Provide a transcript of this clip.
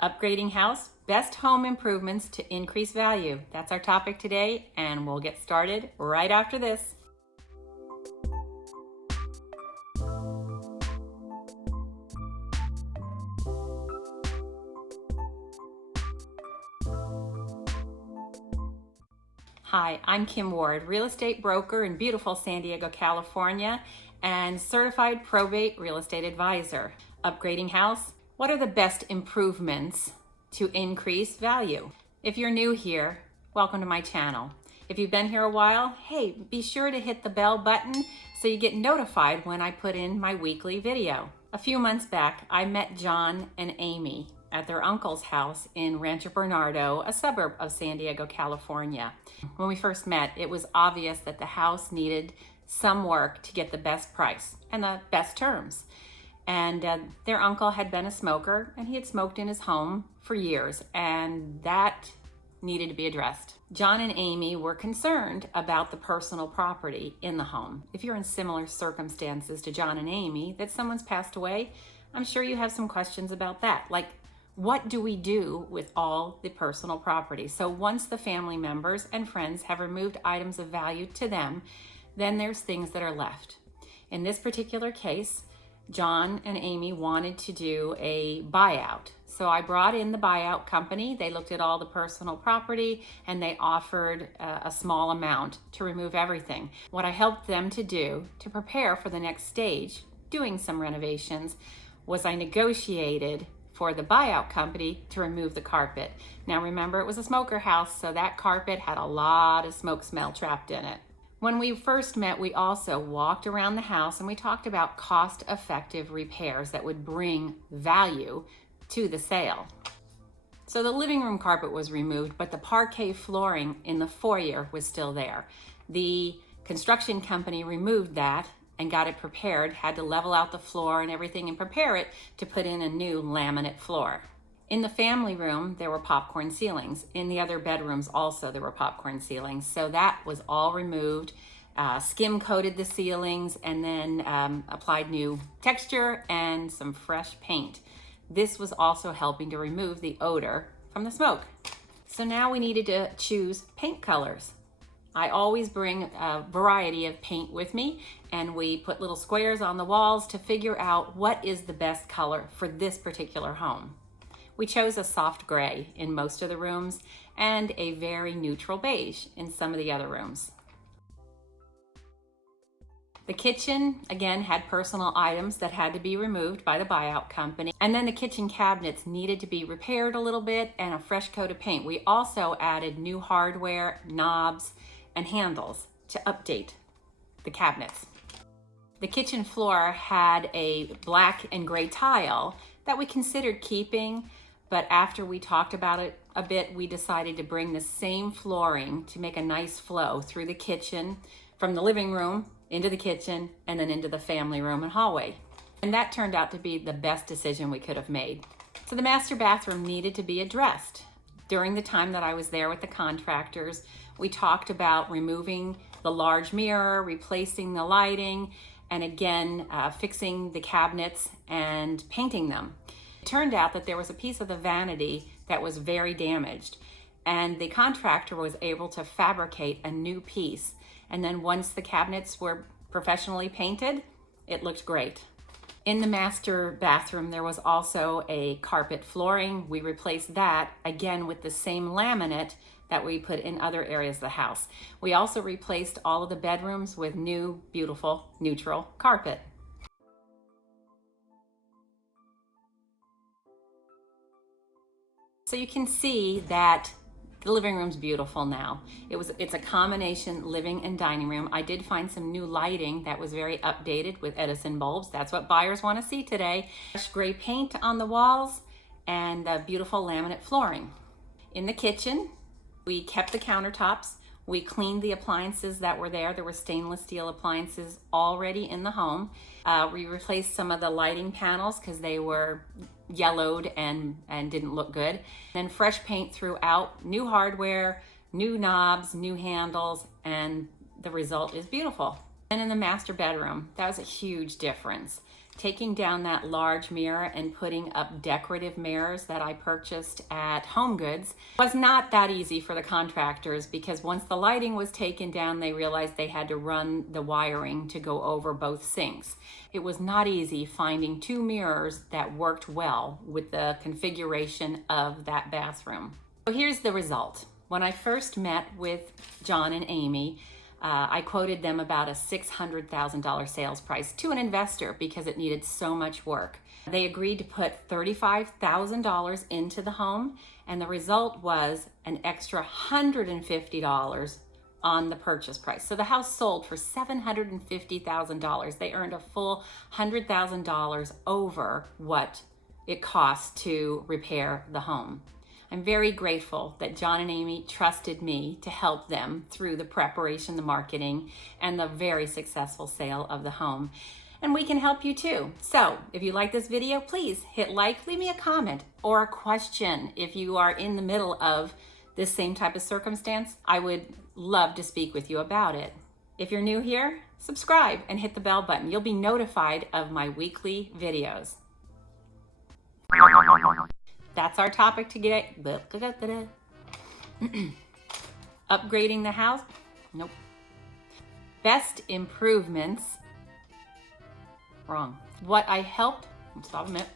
Upgrading house, best home improvements to increase value. That's our topic today, and we'll get started right after this. Hi, I'm Kim Ward, real estate broker in beautiful San Diego, California, and certified probate real estate advisor. Upgrading house, what are the best improvements to increase value? If you're new here, welcome to my channel. If you've been here a while, hey, be sure to hit the bell button so you get notified when I put in my weekly video. A few months back, I met John and Amy at their uncle's house in Rancho Bernardo, a suburb of San Diego, California. When we first met, it was obvious that the house needed some work to get the best price and the best terms. And their uncle had been a smoker, and he had smoked in his home for years, and that needed to be addressed. John and Amy were concerned about the personal property in the home. If you're in similar circumstances to John and Amy, that someone's passed away, I'm sure you have some questions about that. Like, what do we do with all the personal property? So once the family members and friends have removed items of value to them, then there's things that are left. In this particular case, John and Amy wanted to do a buyout. So I brought in the buyout company. They looked at all the personal property and they offered a small amount to remove everything. What I helped them to do to prepare for the next stage, doing some renovations, was I negotiated for the buyout company to remove the carpet. Now remember, it was a smoker house, so that carpet had a lot of smoke smell trapped in it. When we first met, we also walked around the house and we talked about cost-effective repairs that would bring value to the sale. So the living room carpet was removed, but the parquet flooring in the foyer was still there. The construction company removed that and got it prepared, had to level out the floor and everything and prepare it to put in a new laminate floor. In the family room, there were popcorn ceilings. In the other bedrooms also, there were popcorn ceilings. So that was all removed, skim coated the ceilings, and then applied new texture and some fresh paint. This was also helping to remove the odor from the smoke. So now we needed to choose paint colors. I always bring a variety of paint with me, and we put little squares on the walls to figure out what is the best color for this particular home. We chose a soft gray in most of the rooms and a very neutral beige in some of the other rooms. The kitchen, again, had personal items that had to be removed by the buyout company. And then the kitchen cabinets needed to be repaired a little bit and a fresh coat of paint. We also added new hardware, knobs, and handles to update the cabinets. The kitchen floor had a black and gray tile that we considered keeping, but after we talked about it a bit, we decided to bring the same flooring to make a nice flow through the kitchen, from the living room into the kitchen, and then into the family room and hallway. And that turned out to be the best decision we could have made. So the master bathroom needed to be addressed. During the time that I was there with the contractors, we talked about removing the large mirror, replacing the lighting, and again, fixing the cabinets and painting them. It turned out that there was a piece of the vanity that was very damaged, and the contractor was able to fabricate a new piece. And then once the cabinets were professionally painted, it looked great. In the master bathroom, there was also a carpet flooring. We replaced that, again, with the same laminate that we put in other areas of the house. We also replaced all of the bedrooms with new, beautiful, neutral carpet. So you can see that the living room's beautiful now. It's a combination living and dining room. I did find some new lighting that was very updated with Edison bulbs. That's what buyers want to see today. Fresh gray paint on the walls and beautiful laminate flooring. In the kitchen, we kept the countertops. We cleaned the appliances that were there. There were stainless steel appliances already in the home. We replaced some of the lighting panels because they were yellowed and didn't look good. Then fresh paint throughout, new hardware, new knobs, new handles, and the result is beautiful. And in the master bedroom, that was a huge difference. Taking down that large mirror and putting up decorative mirrors that I purchased at Home Goods was not that easy for the contractors, because once the lighting was taken down, they realized they had to run the wiring to go over both sinks. It was not easy finding two mirrors that worked well with the configuration of that bathroom. So here's the result. When I first met with John and Amy, I quoted them about a $600,000 sales price to an investor because it needed so much work. They agreed to put $35,000 into the home, and the result was an extra $150 on the purchase price. So the house sold for $750,000. They earned a full $100,000 over what it cost to repair the home. I'm very grateful that John and Amy trusted me to help them through the preparation, the marketing, and the very successful sale of the home. And we can help you too. So if you like this video, please hit like, leave me a comment or a question. If you are in the middle of this same type of circumstance, I would love to speak with you about it. If you're new here, subscribe and hit the bell button. You'll be notified of my weekly videos. That's our topic today. Upgrading the house? Nope. Best improvements. Wrong. What I helped. Stop a minute.